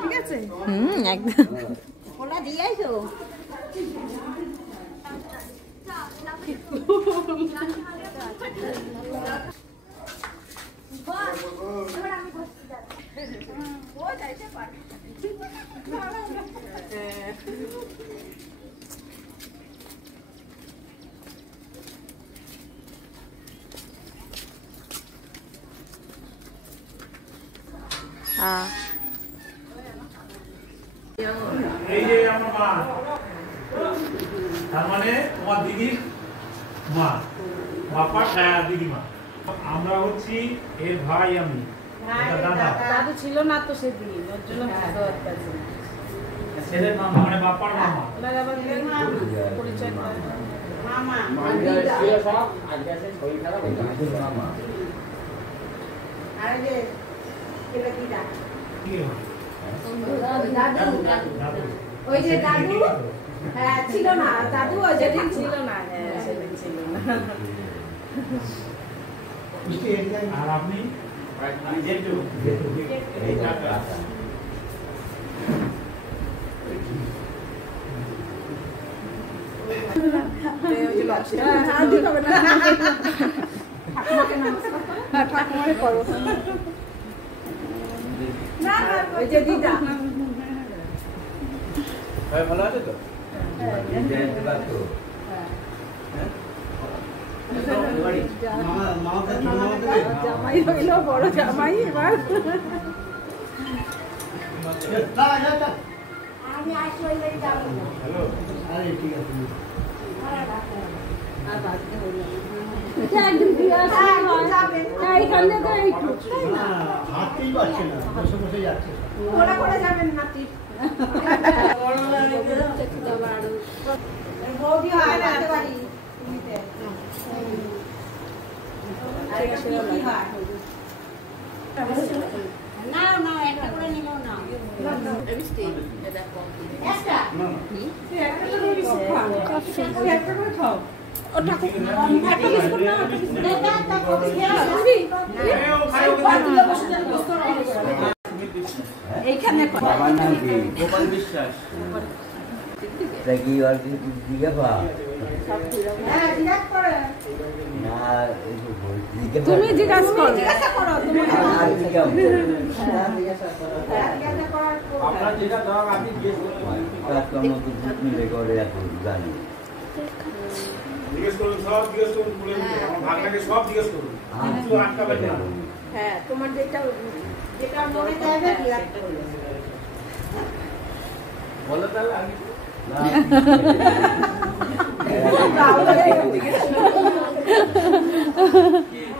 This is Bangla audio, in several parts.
ঠিক আছে একদম ওলা দিয়াই তো এই যে আমার মা, তার মানে তোমার দিদির মা, বাপা দিদি মা। আমরা হচ্ছি এর ভাই, আমি দাদা। দাদু ছিল না তো সেদিন, ওর জন্য বুঝতে পারছি ছেলের মামা মানে বাপার মামা। পরিচয় মামা আর যে এটা কি দা কি হয়? দাদু ওই যে দাদু হ্যাঁ ছিল না, দাদু ওই যেদিন ছিল না, হ্যাঁ সেদিন ছিল না। আর আপনি জেঠু, এই টাকা ওই যে দিদা ভালো আছে তো? জামাই হইল বড় জামাই এবার আমি আসলে যাবো। হ্যালো, আরে ঠিক আছে। আর বাজতে হলো একদিন দিয়ে আসলে এইখানে তো একটু না, হাঁটতেই পারছে না, বসে বসে যাচ্ছে। ওরা করে যাবেন নাতি বৌদি হয় না বাড়ি না না একটা করে নিল না এইখানে বাবার নাম কি? গোপাল বিশ্বাস। তা কি আর কি জিজ্ঞাসা? না, এই যে জিজ্ঞাসা। তুমি জিজ্ঞাসা করো, জিজ্ঞাসা করো তুমি আর কি কাম? আপনার যেটা দরকার আপনি জিজ্ঞেস করতে পারেন। কাজকর্ম তো দুধ মিলে করে এত জানি। জিজ্ঞেস করুন, সব জিজ্ঞেস করুন, বলে দিন আমার ভাগনাকে সব জিজ্ঞেস করুন, কিছু আটকাবেন না। হ্যাঁ তোমার যেটা মনে চাইবে জিজ্ঞাসা করবে বলো তাহলে আমি না,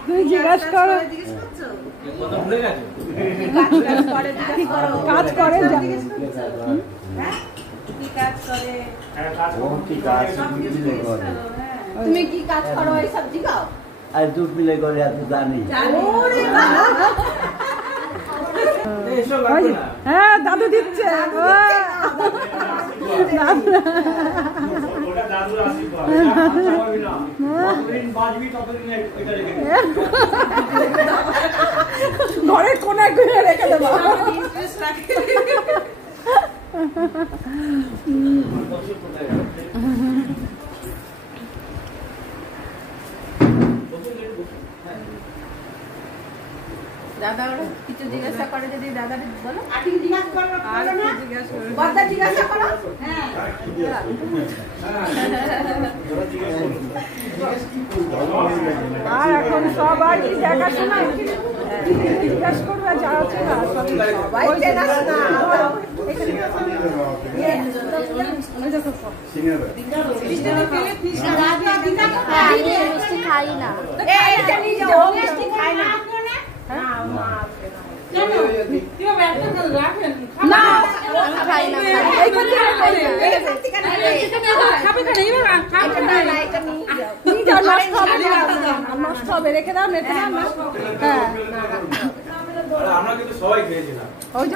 তুমি জিজ্ঞাসা করো কথা ভুলে গেছো? কাজ করে হ্যাঁ, কাজ ও করুন, কি কাজ দুধ মিলে করে? তুমি কি কাজ করো এই সব জিগাও আর দুধ মিলে করে এত জানি। ওরে বাবা এসব লাগবে না। হ্যাঁ দাদু দিচ্ছে ওটা দাদুর আশীর্বাদ। যতদিন বাজবি ততদিন এটা রেখে দিবি। ঘরের কোনায় করে রেখে দেবো বছর কোথায় গেল? দাদা ওরা কিছু জিজ্ঞাসা করে যদি দাদা বলো আর কি জিজ্ঞাসা করো না বড়দা জিজ্ঞাসা করো হ্যাঁ আর এখন সবাই কি দেখাশোনা জিজ্ঞাসা করবে যা আছে না সবাই দেখাশোনা খাই না এইটা নিয়ে যাও মিষ্টি খাই না না আমি খাই না নষ্ট হবে রেখে দাও নেটে না হ্যাঁ আমরা কিন্তু সবাই খেয়েছিলাম। ওই